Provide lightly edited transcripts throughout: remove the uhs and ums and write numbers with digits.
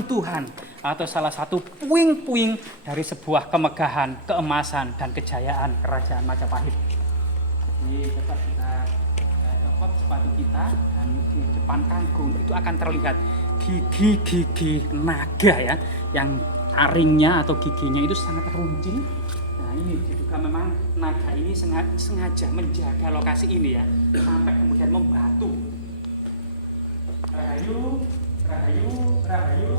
reruntuhan atau salah satu puing-puing dari sebuah kemegahan, keemasan, dan kejayaan Kerajaan Majapahit. Ini coba kita copot sepatu kita, dan di depan kangkung itu akan terlihat gigi-gigi naga ya, yang taringnya atau giginya itu sangat runcing. Nah ini diduga memang naga ini sengaja menjaga lokasi ini ya, sampai kemudian membatu. Rahayu, rahayu, rahayu.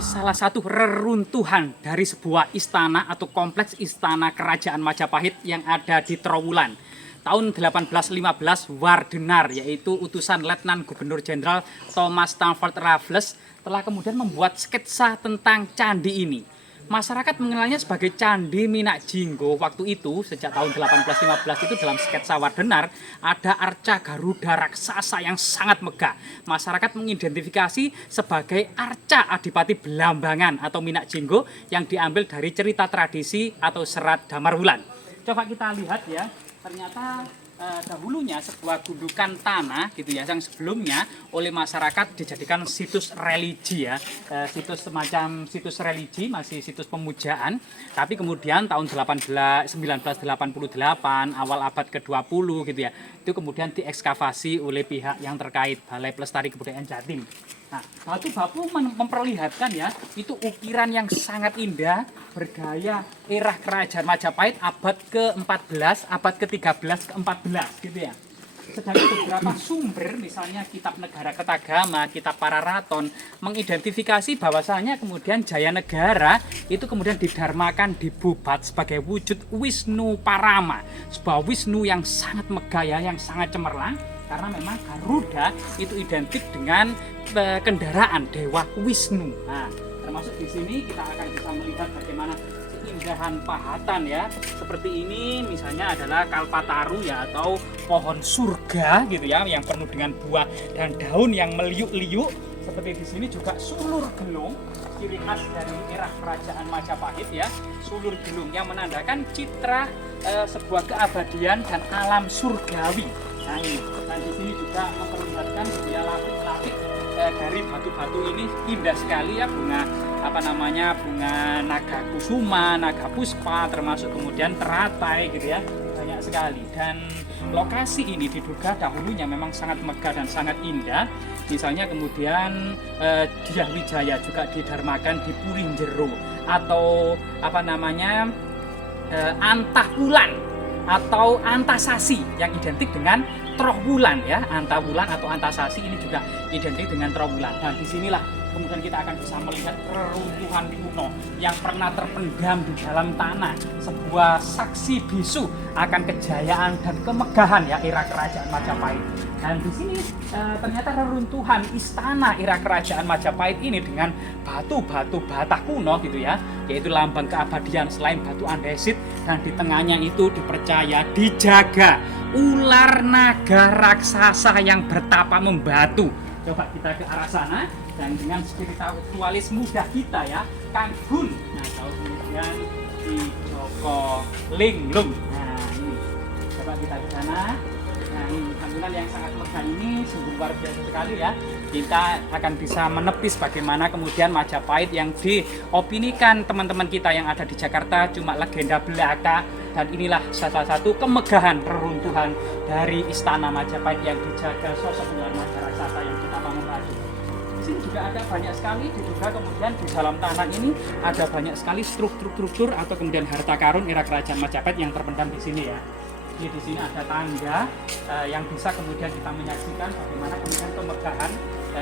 Salah satu reruntuhan dari sebuah istana atau kompleks istana Kerajaan Majapahit yang ada di Trowulan. Tahun 1815, Wardenar, yaitu utusan Letnan Gubernur Jenderal Thomas Stamford Raffles, telah kemudian membuat sketsa tentang candi ini. Masyarakat mengenalnya sebagai Candi Minak Jinggo waktu itu. Sejak tahun 1815 itu dalam sketsa Wardenar ada arca Garuda raksasa yang sangat megah. Masyarakat mengidentifikasi sebagai arca Adipati Belambangan atau Minak Jinggo yang diambil dari cerita tradisi atau Serat Damar Wulan. Coba kita lihat ya, ternyata dahulunya sebuah gundukan tanah gitu ya, yang sebelumnya oleh masyarakat dijadikan situs religi ya, situs semacam situs religi, masih situs pemujaan. Tapi kemudian tahun 1988 awal abad ke-20 gitu ya, itu kemudian diekskavasi oleh pihak yang terkait, Balai Pelestari Kebudayaan Jatim. Nah, batu-batu memperlihatkan ya, itu ukiran yang sangat indah, bergaya era Kerajaan Majapahit abad ke-14, abad ke-13, ke-14 gitu ya. Sedangkan beberapa sumber, misalnya Kitab Negara Ketagama, Kitab Pararaton, mengidentifikasi bahwasanya kemudian Jayanegara itu kemudian didharmakan, dibubat sebagai wujud Wisnu Parama, sebuah Wisnu yang sangat megah ya, yang sangat cemerlang. Karena memang Garuda itu identik dengan kendaraan Dewa Wisnu. Nah, termasuk di sini kita akan bisa melihat bagaimana keindahan pahatan ya. Seperti ini misalnya adalah Kalpataru ya, atau pohon surga gitu ya, yang penuh dengan buah dan daun yang meliuk-liuk. Seperti di sini juga sulur gelung, ciri khas dari era Kerajaan Majapahit ya. Sulur gelung yang menandakan citra sebuah keabadian dan alam surgawi. Nah ini, dan di sini juga memperlihatkan dia lapik-lapik dari batu-batu ini indah sekali ya, bunga bunga naga kusuma, naga puspa, termasuk kemudian teratai gitu ya, banyak sekali. Dan lokasi ini diduga dahulunya memang sangat megah dan sangat indah. Misalnya kemudian Dyah Wijaya juga didharmakan di Purinjero atau Antahwulan atau Antasasi yang identik dengan Trowulan ya. Antahwulan atau Antasasi ini juga identik dengan Trowulan. Dan disinilah kemudian kita akan bisa melihat reruntuhan kuno yang pernah terpendam di dalam tanah, sebuah saksi bisu akan kejayaan dan kemegahan ya era Kerajaan Majapahit. Dan di sini ternyata reruntuhan istana era Kerajaan Majapahit ini dengan batu-batu bata kuno gitu ya, yaitu lambang keabadian selain batu andesit, dan di tengahnya itu dipercaya dijaga ular naga raksasa yang bertapa membatu. Coba kita ke arah sana dan dengan spiritualis muda kita ya, Kang Gun. Nah, kemudian di Joko Linglung. Nah, ini coba coba kita di sana. Nah, ini bangunan yang sangat megah ini sungguh luar biasa sekali ya. Kita akan bisa menepis bagaimana kemudian Majapahit yang diopinikan teman-teman kita yang ada di Jakarta cuma legenda belaka, dan inilah salah satu kemegahan reruntuhan dari Istana Majapahit yang dijaga sosok ular naga raksasa yang kita bangun tadi. Di sini juga ada banyak sekali diduga kemudian di dalam tanah ini ada banyak sekali struktur atau kemudian harta karun era kerajaan Majapahit yang terpendam di sini ya. Jadi di sini ada tangga yang bisa kemudian kita menyaksikan bagaimana kemudian kemegahan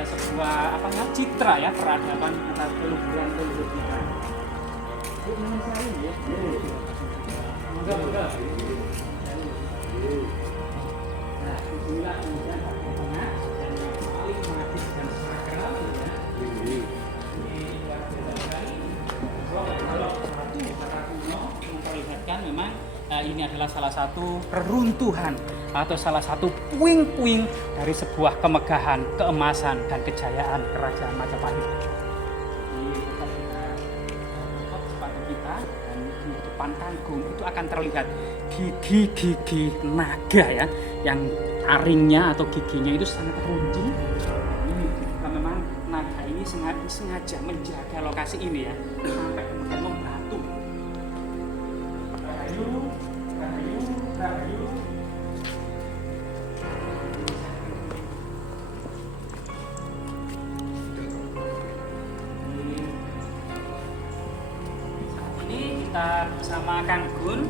sebuah citra ya peradaban leluhur kita. Indonesia ini ya. Enggak. Nah, inilah kemudian tengah dan yang paling magis dan sakral ya. Ini luar biasa sekali. Kalau satu kata kuno memperlihatkan memang ini adalah salah satu reruntuhan atau salah satu puing-puing dari sebuah kemegahan, keemasan dan kejayaan kerajaan Majapahit. Ini tetap kita tutup sepatu kita dan di depan kangkung itu akan terlihat gigi-gigi naga ya, yang taringnya atau giginya itu sangat runcing. Ini memang naga ini sengaja menjaga lokasi ini ya sampai kemudian membatu. Rahayu. Saat ini kita bersama Kang Gun,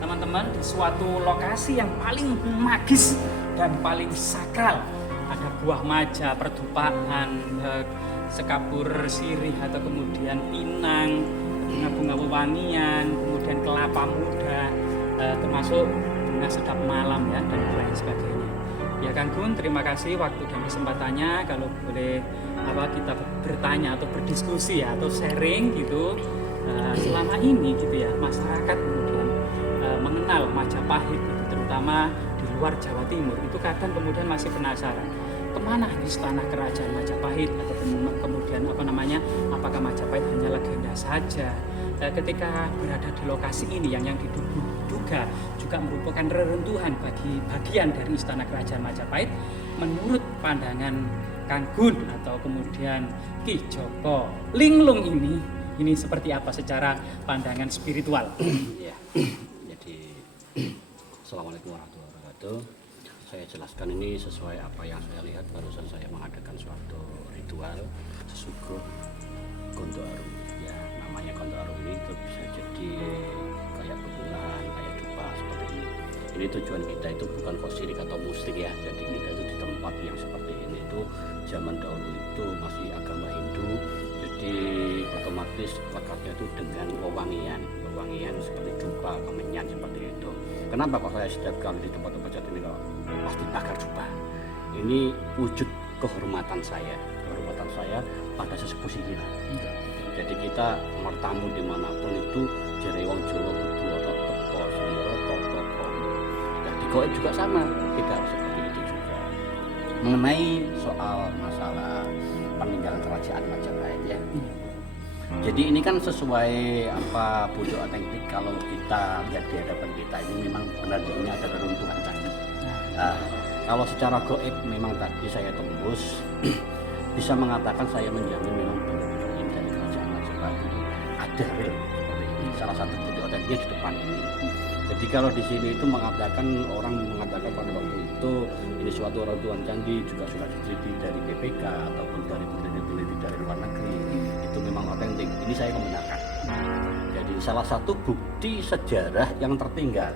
teman-teman, di suatu lokasi yang paling magis dan paling sakral. Ada buah maja, perdupaan, sekabur sirih atau kemudian pinang, bunga-bunga wewangian, kemudian kelapa muda, termasuk bunga sedap malam ya, dan lain sebagainya. Ya Kang Gun, terima kasih waktu dan kesempatannya. Kalau boleh kita bertanya atau berdiskusi ya, atau sharing gitu, selama ini gitu ya masyarakat kemudian mengenal Majapahit gitu, terutama di luar Jawa Timur itu kadang kemudian masih penasaran kemana istana kerajaan Majapahit atau kemudian apakah Majapahit hanya legenda saja. Ketika berada di lokasi ini yang diduga juga merupakan reruntuhan bagi bagian dari istana kerajaan Majapahit, menurut pandangan Kang Gun atau kemudian Ki Joko Linglung ini seperti apa secara pandangan spiritual? Ya, jadi Assalamualaikum warahmatullahi wabarakatuh. Saya jelaskan ini sesuai apa yang saya lihat. Barusan saya mengadakan suatu ritual sesuguh Gondo Arum. Ya, namanya Gondo Arum ini itu bisa jadi kayak bebungan, kayak dupa seperti ini. Ini tujuan kita itu bukan kosirik atau musrik ya. Jadi kita itu di tempat yang seperti ini itu zaman dahulu itu masih agama Hindu. Jadi otomatis lekatnya itu dengan wewangian seperti dupa, kemenyan seperti itu. Kenapa kok saya setiap kali di tempat-tempat seperti ini kok pasti tagar dupa? Ini wujud kehormatan saya pada sesepuh sila. Jadi kita bertamu dimanapun itu jare wong Jawa kudu ana teko slira tata krama. Dan di Goib juga sama, kita harus seperti itu juga. Mengenai soal masalah peninggalan kerajaan Majapahit ya. Jadi ini kan sesuai bukti otentik. Kalau kita lihat di hadapan kita ini memang benar ini ada reruntuhan candi. Kalau secara goib memang tadi saya tembus bisa mengatakan saya menjamin memang benar-benar ini dari kerajaan Majapahit ini ada real seperti ini. Salah satu bukti otentiknya di depan ini. Jadi kalau di sini itu orang mengatakan pada waktu itu ini suatu reruntuhan candi juga sudah diteliti dari BPK ataupun dari peneliti dari luar negeri, itu memang otentik. Ini saya membenarkan. Jadi salah satu bukti sejarah yang tertinggal,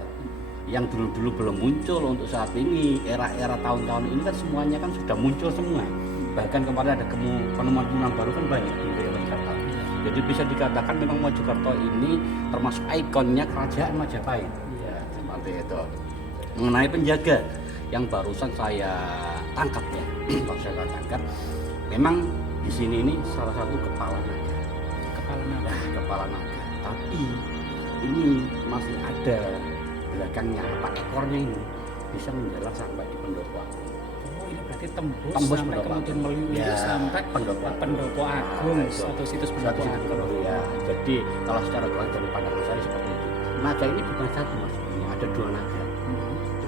yang dulu belum muncul untuk saat ini, era tahun-tahun ini kan semuanya kan sudah muncul semua. Bahkan kemarin ada penemuan baru kan banyak di wilayah Jakarta. Jadi bisa dikatakan memang Mojokerto ini termasuk ikonnya kerajaan Majapahit. Ya, seperti itu. Mengenai penjaga yang barusan saya tangkap ya, memang di sini ini salah satu kepala naga. Kepala naga. Tapi ini masih ada belakangnya, ekornya ini bisa menjalar sampai di pendopo. Oh, ini berarti tembus sampai kemudian melingkar ya, sampai pendopo agung atau situs pendopo agung. Ya, jadi kalau secara dari pandangan saya seperti itu. Naga ini bukan satu mas, ini ada dua naga.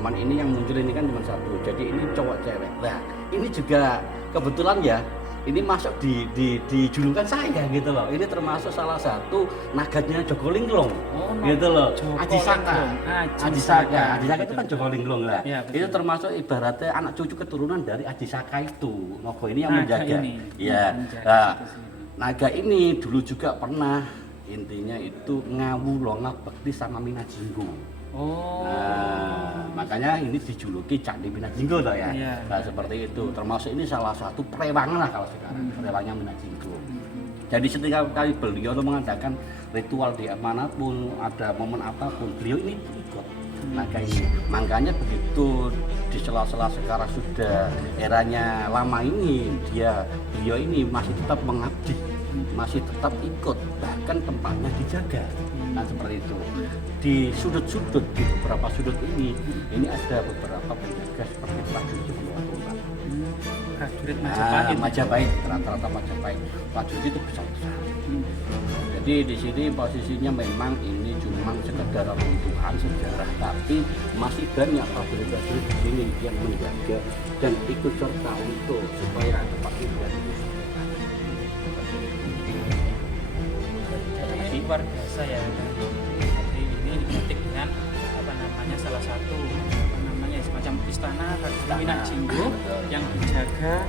cuman ini yang muncul ini kan cuma satu, jadi ini cowok cewek. Nah ini juga kebetulan ya, ini masuk di julukan saya gitu loh. Ini termasuk salah satu naganya Joko Linglung, gitu loh. Aji Saka. Aji Saka itu kan Joko Linglung lah. Ya, itu termasuk ibaratnya anak cucu keturunan dari Aji Saka itu. Nogo ini yang menjaga. Ini. Ya. Nah, naga ini dulu juga pernah intinya itu ngawulonga bekti sama Minajinggo. Nah, makanya ini dijuluki Candi Minajinggo toh ya. Nah, seperti itu. Termasuk ini salah satu prewangan lah kalau sekarang, prewangnya Minajinggo. Jadi setiap kali beliau itu mengadakan ritual di manapun, ada momen apapun, beliau ini ikut naga ini. Makanya begitu di sela-sela sekarang sudah eranya lama ini, beliau ini masih tetap mengabdi, masih tetap ikut, bahkan tempatnya dijaga. Nah seperti itu. Di sudut-sudut, di beberapa sudut ini ada beberapa penjaga seperti prajurit Jawa. Prajurit Majapahit. Majapahit, rata-rata Majapahit. Prajurit itu besar-besar. Jadi di sini posisinya memang ini cuma sekedar runtuhan sejarah, tapi masih banyak prajurit-prajurit di sini yang menjaga dan ikut serta untuk supaya tempat ini jadi luar biasa ya. Jadi ini identik dengan salah satu semacam istana Minajinggo yang dijaga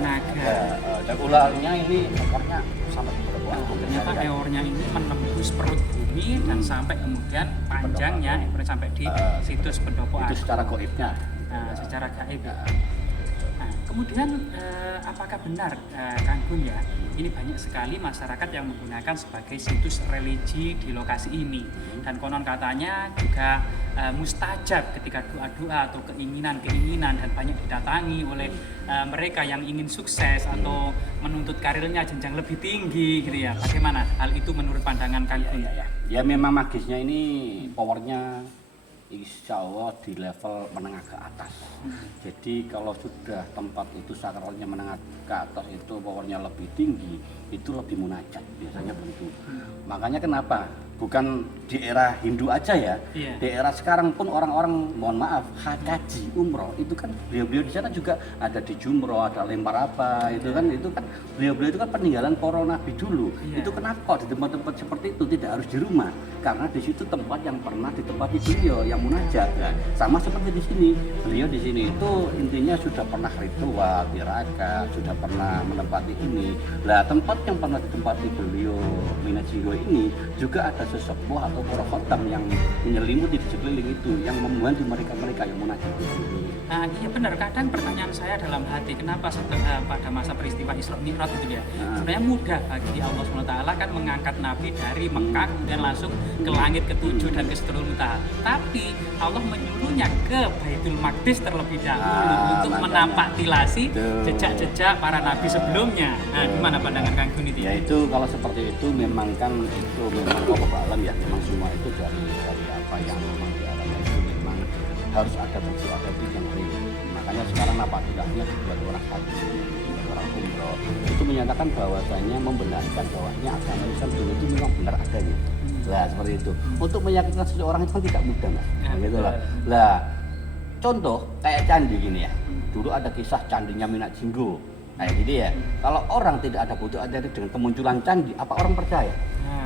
naga. Dan ularnya ini ekornya sampai ke berapa? Ternyata ekornya ini menembus perut bumi dan sampai kemudian panjangnya sampai di situs pendopo itu secara gaibnya. Secara gaib. Nah, kemudian apakah benar Kang Gun ya, ini banyak sekali masyarakat yang menggunakan sebagai situs religi di lokasi ini, dan konon katanya juga mustajab ketika doa-doa atau keinginan-keinginan, dan banyak didatangi oleh mereka yang ingin sukses atau menuntut karirnya jenjang lebih tinggi gitu ya. Bagaimana hal itu menurut pandangan Kang Gun? Ya memang magisnya ini powernya insya Allah di level menengah ke atas. Jadi kalau sudah tempat itu sakralnya menengah ke atas itu powernya lebih tinggi, itu lebih munajat biasanya begitu. Makanya kenapa? Bukan di era Hindu aja ya, di era sekarang pun orang-orang mohon maaf haji umroh itu kan beliau-beliau di sana juga ada di jumroh, ada lempar apa itu kan beliau-beliau itu kan peninggalan para nabi dulu. Itu kenapa kok di tempat-tempat seperti itu tidak harus di rumah? Karena di situ tempat yang pernah ditempati beliau yang munajat. Nah, sama seperti di sini, beliau di sini itu intinya sudah pernah ritual tirakat, sudah pernah menempati ini. Lah tempat yang pernah ditempati beliau Minajinggo ini juga ada sesepuh atau para khotam yang menyelimuti di sekeliling itu, yang membantu mereka yang munajat di sini. Nah, iya benar. Kadang pertanyaan saya dalam hati, kenapa pada masa peristiwa Isra Mi'raj itu ya, sebenarnya mudah bagi Allah SWT kan mengangkat Nabi dari Mekah kemudian langsung ke langit ke-7 dan ke Sidratul Muntaha. Tapi Allah menyuruhnya ke Baitul Maqdis terlebih dahulu untuk menampak-tilasi jejak-jejak para nabi sebelumnya. Nah, gimana pandangan Kang Gun itu? Ya itu kalau seperti itu memang kan itu memang Allah alam ya, memang semua itu dari apa yang memang di alam itu memang harus ada bukti otentik yang real. Makanya sekarang apa tidaknya buat orang haji, orang umroh itu menyatakan bahwasanya membenarkan bahwanya agama Islam dulu itu memang benar adanya. Nah seperti itu. Untuk meyakinkan seseorang itu kan tidak mudah mas. Gitu lah. Lah contoh kayak candi gini ya. Dulu ada kisah candinya Minajinggo. Kayak gitu ya. Kalau orang tidak ada bukti otentik dengan kemunculan candi, apa orang percaya?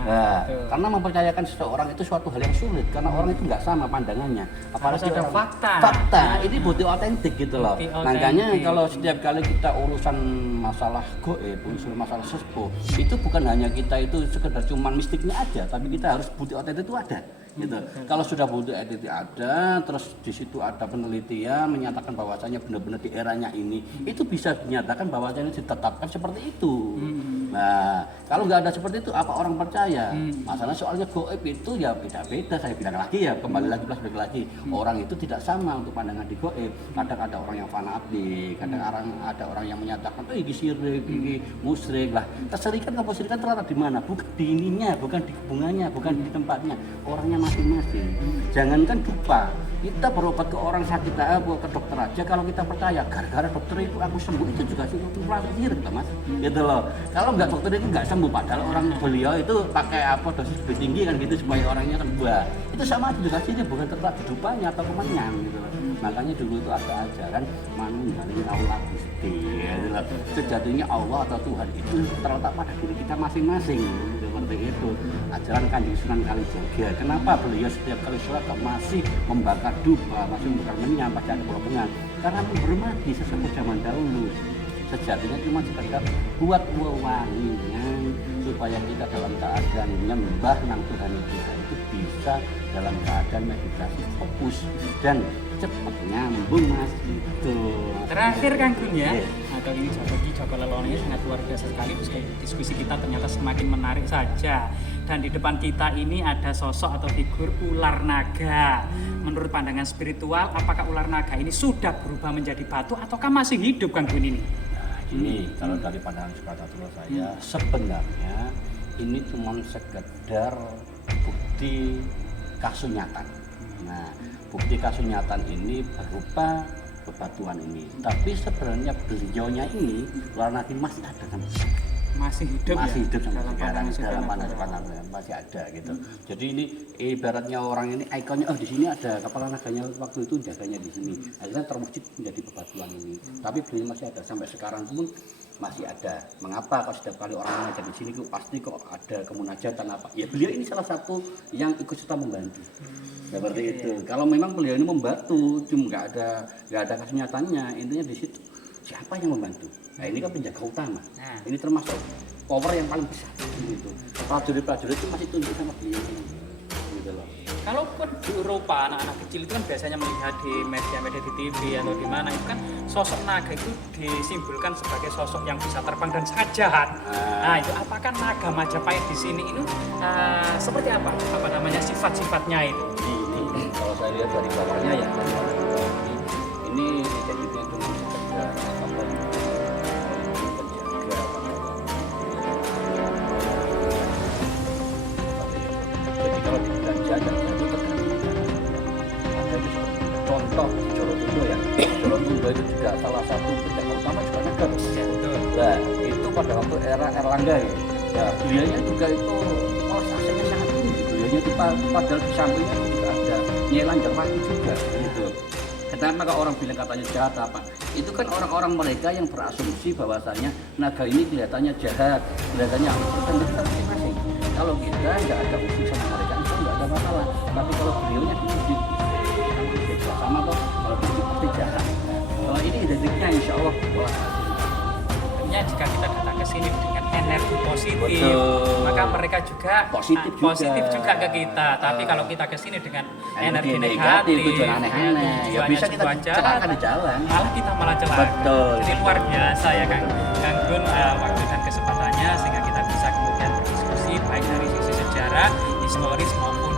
Nah, karena mempercayakan seseorang itu suatu hal yang sulit karena orang itu nggak sama pandangannya. Apalagi ada fakta. Ini bukti otentik gitu loh. Makanya kalau setiap kali kita urusan masalah goib, urusan masalah sesepuh, itu bukan hanya kita itu sekedar cuman mistiknya aja, tapi kita harus bukti otentik itu ada. Gitu. Kalau sudah bukti otentik ada, terus di situ ada penelitian menyatakan bahwasanya benar-benar di eranya ini, itu bisa dinyatakan bahwasanya ditetapkan seperti itu. Nah, kalau nggak ada seperti itu, apa orang percaya? Masalah soalnya goib itu ya beda-beda. Saya bilang lagi ya, kembali lagi. Orang itu tidak sama untuk pandangan di goib. Kadang ada orang yang fanatik, kadang ada orang yang menyatakan, ini syirik, ini musyrik lah. Keserikan kemusyrikan terletak di mana? Bukan di ininya, bukan di hubungannya, bukan di tempatnya. Orangnya masing-masing. Jangankan dupa, kita berobat ke orang sakit ke dokter aja, kalau kita percaya gara-gara dokter itu aku sembuh, itu juga syirik mas, gitu loh. Kalau nggak enggak, dokter itu enggak sembuh, padahal orang beliau itu pakai apa dosis lebih tinggi kan gitu supaya orangnya sembuh. Itu sama aja dikasihnya bukan tetap kehidupannya atau kemenyan gitu loh. Makanya dulu itu ada ajaran manunggalin Allah Gusti gitu loh. Sejatinya Allah atau Tuhan itu terletak pada diri kita masing-masing gitu, seperti itu. Ajaran Kanjeng Sunan Kalijaga. Kenapa beliau setiap kali sholat masih membakar dupa, masih membakar minyak pada ada pengapungan? Karena menghormati sesepuh zaman dahulu. Sejatinya cuma sekedar buat wewanginya supaya kita dalam keadaan nyembah nang Tuhan kita itu bisa dalam keadaan meditasi fokus dan cepat nyambung mas gitu. Terakhir Kang Gun ya, Iya. atau ini Joko Lelono ini sangat luar biasa sekali. Diskusi kita ternyata semakin menarik saja. Dan di depan kita ini ada sosok atau figur ular naga. Menurut pandangan spiritual, apakah ular naga ini sudah berubah menjadi batu ataukah masih hidup Kang Gun ini? Ini kalau dari pandangan spiritual saya sebenarnya ini cuma sekedar bukti kasunyatan. Nah, bukti kasunyatan ini berupa bebatuan ini. Tapi sebenarnya beliaunya ini ular naga masih ada sampai sekarang. Masih hidup Masih ya? hidup sampai Dalam sekarang pandangan dalam spiritual. pandangan masih ada gitu. Jadi ini ibaratnya orang ini ikonnya di sini ada kepala naganya waktu itu jaganya di sini. Akhirnya terwujud menjadi bebatuan ini. Tapi beliau masih ada sampai sekarang pun masih ada. Mengapa kalau setiap kali orang mengajar di sini kok pasti kok ada kemunajatan apa? Ya beliau ini salah satu yang ikut serta membantu. Seperti itu. Kalau memang beliau ini membantu, cuma nggak ada kenyataannya. Intinya di situ siapa yang membantu? Nah ini kan penjaga utama. Nah. Ini termasuk power yang paling besar gitu. Prajurit-prajurit itu masih tunduk sama beliau ini. Gitu loh. Kalaupun di Eropa anak-anak kecil itu kan biasanya melihat di media-media di TV atau di mana itu kan sosok naga itu disimbolkan sebagai sosok yang bisa terbang dan sangat jahat. Nah itu apakah naga Majapahit di sini ini seperti apa? Apa namanya sifat-sifatnya itu? Ini kalau saya lihat dari bawahnya ya dari bawah ini identiknya cuma sekedar apa ya? Penjaga apa jadi kalau dibilang jajan itu tergantung ada di contoh di Jolotundo ya. Jolotundo itu juga salah satu penjaga utama juga naga. Nah itu pada waktu era Erlangga ya. Nah beliaunya juga itu kualitasnya sangat tinggi. Beliaunya itu padahal di sampingnya juga ada Nyai Lanjarwati juga gitu. Kenapa kalau orang bilang katanya jahat apa? Itu kan orang-orang mereka yang berasumsi bahwasanya naga ini kelihatannya jahat, kelihatannya dan kita masing-masing. Kalau kita nggak ada unsur sama mereka, itu nggak ada masalah. Tapi kalau beliaunya itu sama kok, kalau itu pasti jahat. Kalau ini identiknya insya Allah Tentunya jika kita datang ke sini dengan energi positif, Betul. maka mereka juga Positif juga ke kita. Tapi kalau kita ke sini dengan energi negatif, negatif, tujuan aneh-aneh, ya tujuannya bisa kita tujuan jahat, celaka di jalan. malah kita malah celaka. Betul. Jadi luar biasa ya Kang Gun waktu dan kesempatannya sehingga kita bisa kemudian berdiskusi baik dari sisi sejarah, historis maupun